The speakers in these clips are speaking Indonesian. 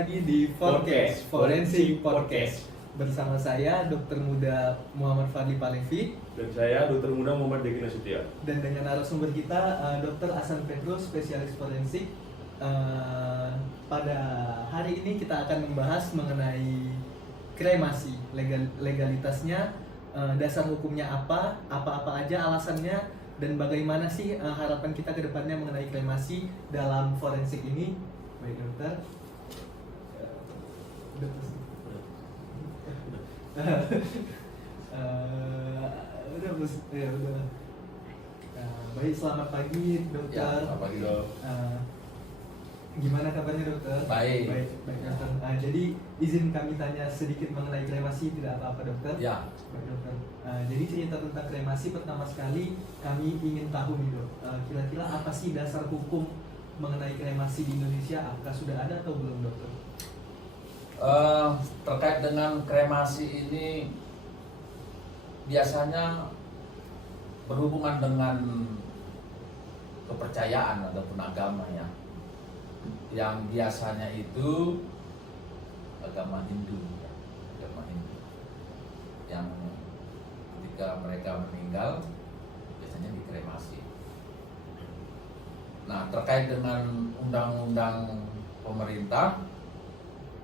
lagi di Podcast Forensik Podcast. Bersama saya Dr. Muda Muhammad Fadli Palevi Dan saya Dr. Muda Muhammad Deki Nasution. dan dengan narasumber kita Dr. Hasan Petrus, spesialis forensik. Pada hari ini kita akan membahas mengenai kremasi, legalitasnya, dasar hukumnya apa aja alasannya, dan bagaimana sih harapan kita ke depannya mengenai kremasi dalam forensik ini. Baik dokter. Udah. Baik, selamat pagi dokter. Ya, selamat pagi dok. Gimana kabarnya dokter? Baik. Baik dokter. Jadi izin kami tanya sedikit mengenai kremasi, tidak apa-apa dokter? Ya. Baik dokter. Jadi cerita tentang kremasi, pertama sekali kami ingin tahu nih dok, kira-kira apa sih dasar hukum mengenai kremasi di Indonesia? Apakah sudah ada atau belum dokter? Terkait dengan kremasi ini biasanya berhubungan dengan kepercayaan ataupun agama ya. Yang biasanya itu agama Hindu. Yang ketika mereka meninggal biasanya dikremasi. Nah, terkait dengan undang-undang pemerintah,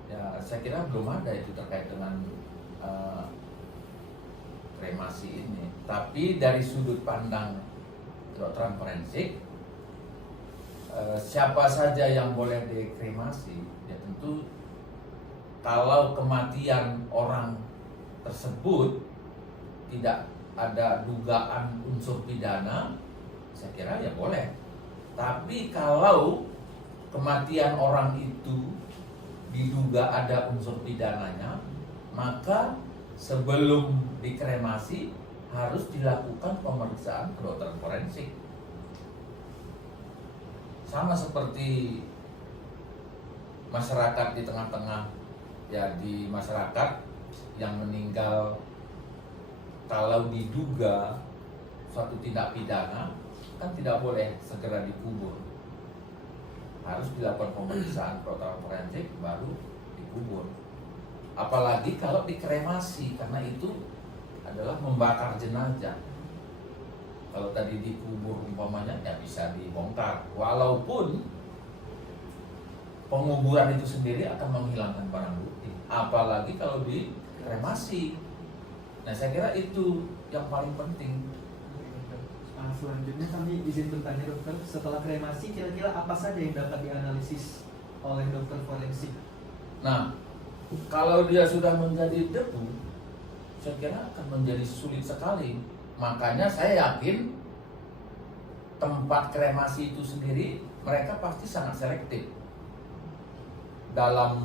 ya saya kira belum ada itu terkait dengan kremasi ini. Tapi dari sudut pandang kedokteran forensik, siapa saja yang boleh dikremasi, ya tentu kalau kematian orang tersebut tidak ada dugaan unsur pidana, saya kira ya boleh. Tapi kalau kematian orang itu diduga ada unsur pidananya, maka sebelum dikremasi harus dilakukan pemeriksaan kedokteran forensik. Sama seperti masyarakat di tengah-tengah, ya di masyarakat yang meninggal kalau diduga suatu tindak pidana, kan tidak boleh segera dikubur, harus dilakukan pemeriksaan kedokteran forensik baru dikubur. Apalagi kalau dikremasi, karena itu adalah membakar jenazah. Kalau tadi dikubur umpamanya ya bisa dibongkar, walaupun penguburan itu sendiri akan menghilangkan barang bukti, apalagi kalau dikremasi. Nah, saya kira itu yang paling penting. Selanjutnya kami izin bertanya dokter, setelah kremasi kira-kira apa saja yang dapat dianalisis oleh dokter forensik? Nah, kalau dia sudah menjadi debu, saya kira akan menjadi sulit sekali. Makanya saya yakin tempat kremasi itu sendiri mereka pasti sangat selektif dalam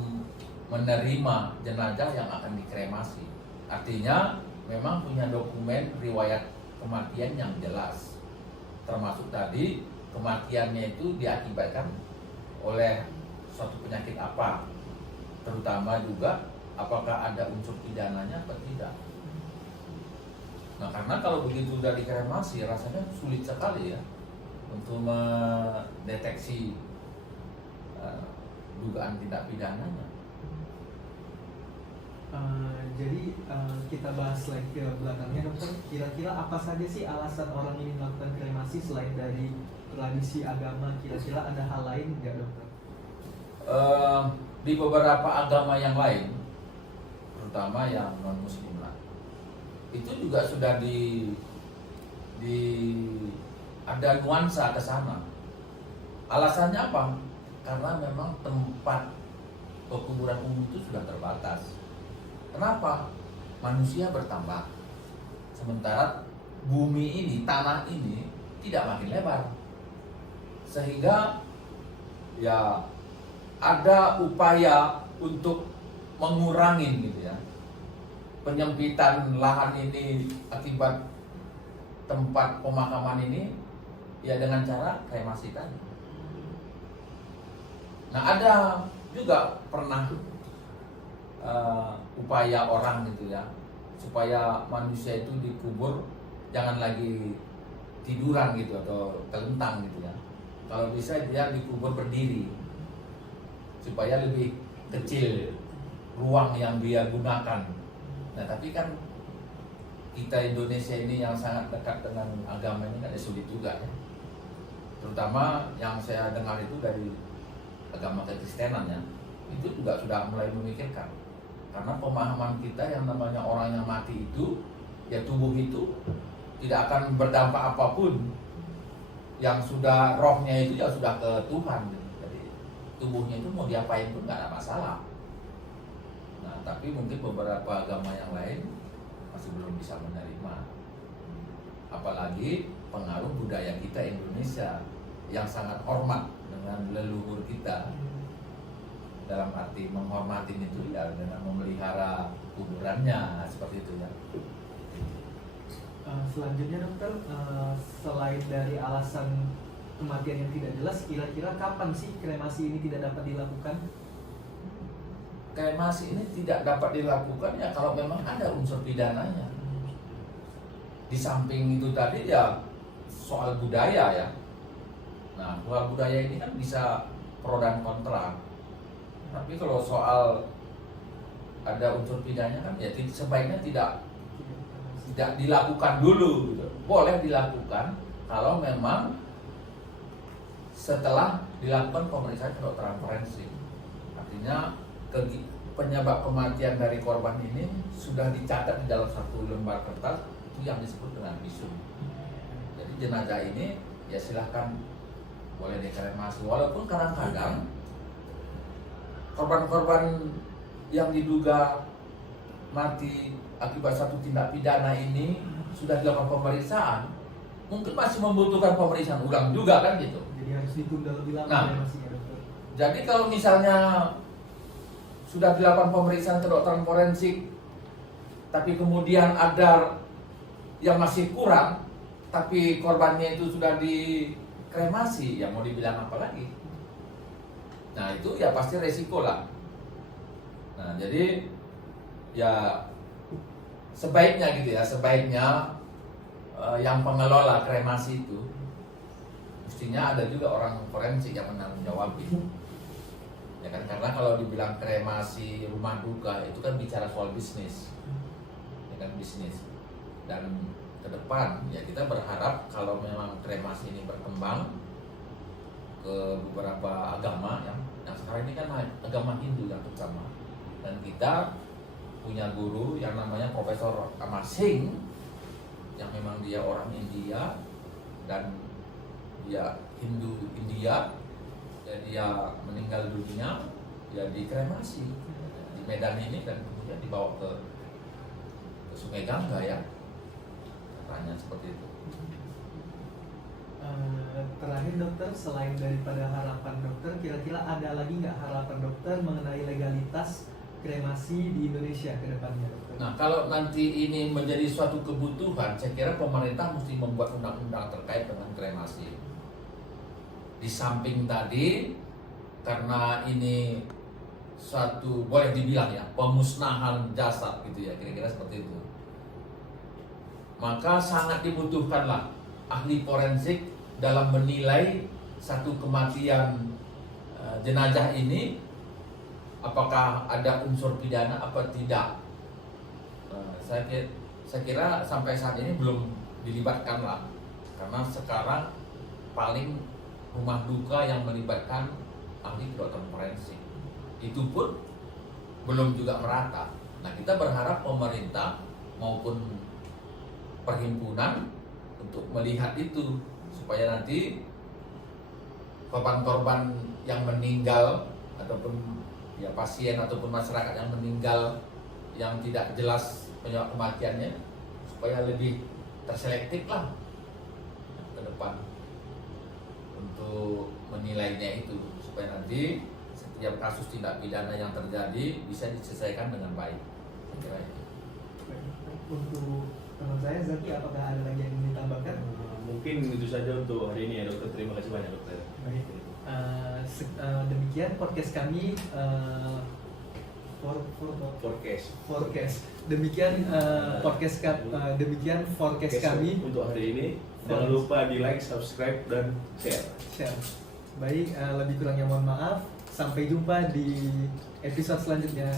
menerima jenazah yang akan dikremasi. Artinya memang punya dokumen riwayat kematian yang jelas. Termasuk tadi kematiannya itu diakibatkan oleh suatu penyakit apa, terutama juga apakah ada unsur pidananya atau tidak. Nah, karena kalau begitu sudah dikremasi rasanya sulit sekali ya untuk mendeteksi dugaan tindak pidananya. Jadi kita bahas lagi ke belakangnya dokter, kira-kira apa saja sih alasan orang ini melakukan kremasi selain dari tradisi agama? Kira-kira ada hal lain nggak dokter? Di beberapa agama yang lain, terutama yang non muslim lah, itu juga sudah ada nuansa ke sana. Alasannya apa? Karena memang tempat pekuburan umum itu sudah terbatas. Kenapa? Manusia bertambah, sementara bumi ini, tanah ini tidak makin lebar, sehingga ya ada upaya untuk mengurangi gitu ya penyempitan lahan ini akibat tempat pemakaman ini ya dengan cara kremasi tadi. Nah, ada juga pernah upaya orang gitu ya supaya manusia itu dikubur jangan lagi tiduran gitu atau telentang gitu ya. Kalau bisa dia dikubur berdiri supaya lebih kecil ruang yang dia gunakan. Nah tapi kan kita Indonesia ini yang sangat dekat dengan agama ini kan sulit juga ya. Terutama yang saya dengar itu dari agama Kekristenan ya, itu juga sudah mulai memikirkan. Karena pemahaman kita yang namanya orang yang mati itu, ya tubuh itu tidak akan berdampak apapun. Yang sudah rohnya itu ya sudah ke Tuhan. Jadi tubuhnya itu mau diapain pun nggak ada masalah. Nah tapi mungkin beberapa agama yang lain masih belum bisa menerima. Apalagi pengaruh budaya kita Indonesia yang sangat hormat dengan leluhur kita. Dalam arti menghormatin itu ya dengan memelihara kuburannya seperti itu ya. Selanjutnya dokter, selain dari alasan kematian yang tidak jelas, kira-kira kapan sih kremasi ini tidak dapat dilakukan? Kremasi ini tidak dapat dilakukan ya kalau memang ada unsur pidananya. Di samping itu tadi ya soal budaya ya. Nah soal budaya ini kan bisa pro dan kontra. Tapi kalau soal ada unsur pidananya kan ya sebaiknya tidak dilakukan dulu gitu. Boleh dilakukan kalau memang setelah dilakukan pemeriksaan kedokteran forensik. Artinya penyebab kematian dari korban ini sudah dicatat di dalam satu lembar kertas, itu yang disebut dengan visum. Jadi jenazah ini ya silahkan boleh dikremasi. Walaupun kadang-kadang korban-korban yang diduga mati akibat satu tindak pidana ini sudah dilakukan pemeriksaan, mungkin masih membutuhkan pemeriksaan ulang juga kan gitu. Jadi harus ditunda lebih lama Nah, kremasinya dokter. Jadi kalau misalnya sudah dilakukan pemeriksaan kedokteran forensik, tapi kemudian ada yang masih kurang, tapi korbannya itu sudah dikremasi, ya mau dibilang apa lagi? Nah itu ya pasti resiko lah. Nah jadi ya sebaiknya gitu ya, yang pengelola kremasi itu mestinya ada juga orang forensik yang menanggung jawab itu. Ya kan, karena kalau dibilang kremasi rumah duka itu kan bicara soal bisnis, ya kan bisnis. Dan ke depan ya kita berharap kalau memang kremasi ini berkembang ke beberapa agama ya. Nah sekarang ini kan agama Hindu yang terutama, dan kita punya guru yang namanya Profesor Amar Singh yang memang dia orang India dan dia Hindu India, dan dia meninggal dunia ya dikremasi di Medan ini dan kemudian dibawa ke Sungai Gangga ya, katanya seperti itu. Terakhir dokter, selain daripada harapan dokter, kira-kira ada lagi nggak harapan dokter mengenai legalitas kremasi di Indonesia ke depannya dokter? Nah kalau nanti ini menjadi suatu kebutuhan, saya kira pemerintah mesti membuat undang-undang terkait dengan kremasi. Di samping tadi, karena ini suatu boleh dibilang ya pemusnahan jasad gitu ya, kira-kira seperti itu, maka sangat dibutuhkanlah ahli forensik dalam menilai satu kematian jenazah ini apakah ada unsur pidana apa tidak. Saya kira sampai saat ini belum dilibatkan lah, karena sekarang paling rumah duka yang melibatkan ahli kedokteran forensik itu pun belum juga merata. Nah kita berharap pemerintah maupun perhimpunan untuk melihat itu supaya nanti korban-korban yang meninggal ataupun ya pasien ataupun masyarakat yang meninggal yang tidak jelas penyebab kematiannya supaya lebih terselektif lah ke depan untuk menilainya itu, supaya nanti setiap kasus tindak pidana yang terjadi bisa diselesaikan dengan baik. Saya kira itu. Untuk teman saya Zaki, apakah ada lagi yang ingin ditambahkan? Mungkin itu saja untuk hari ini ya dokter. Terima kasih banyak dokter. Baik. Demikian podcast kami. Forecast. Demikian demikian forecast kami untuk hari ini. Jangan lupa di like, subscribe, dan share. Share. Baik, lebih kurangnya mohon maaf. Sampai jumpa di episode selanjutnya.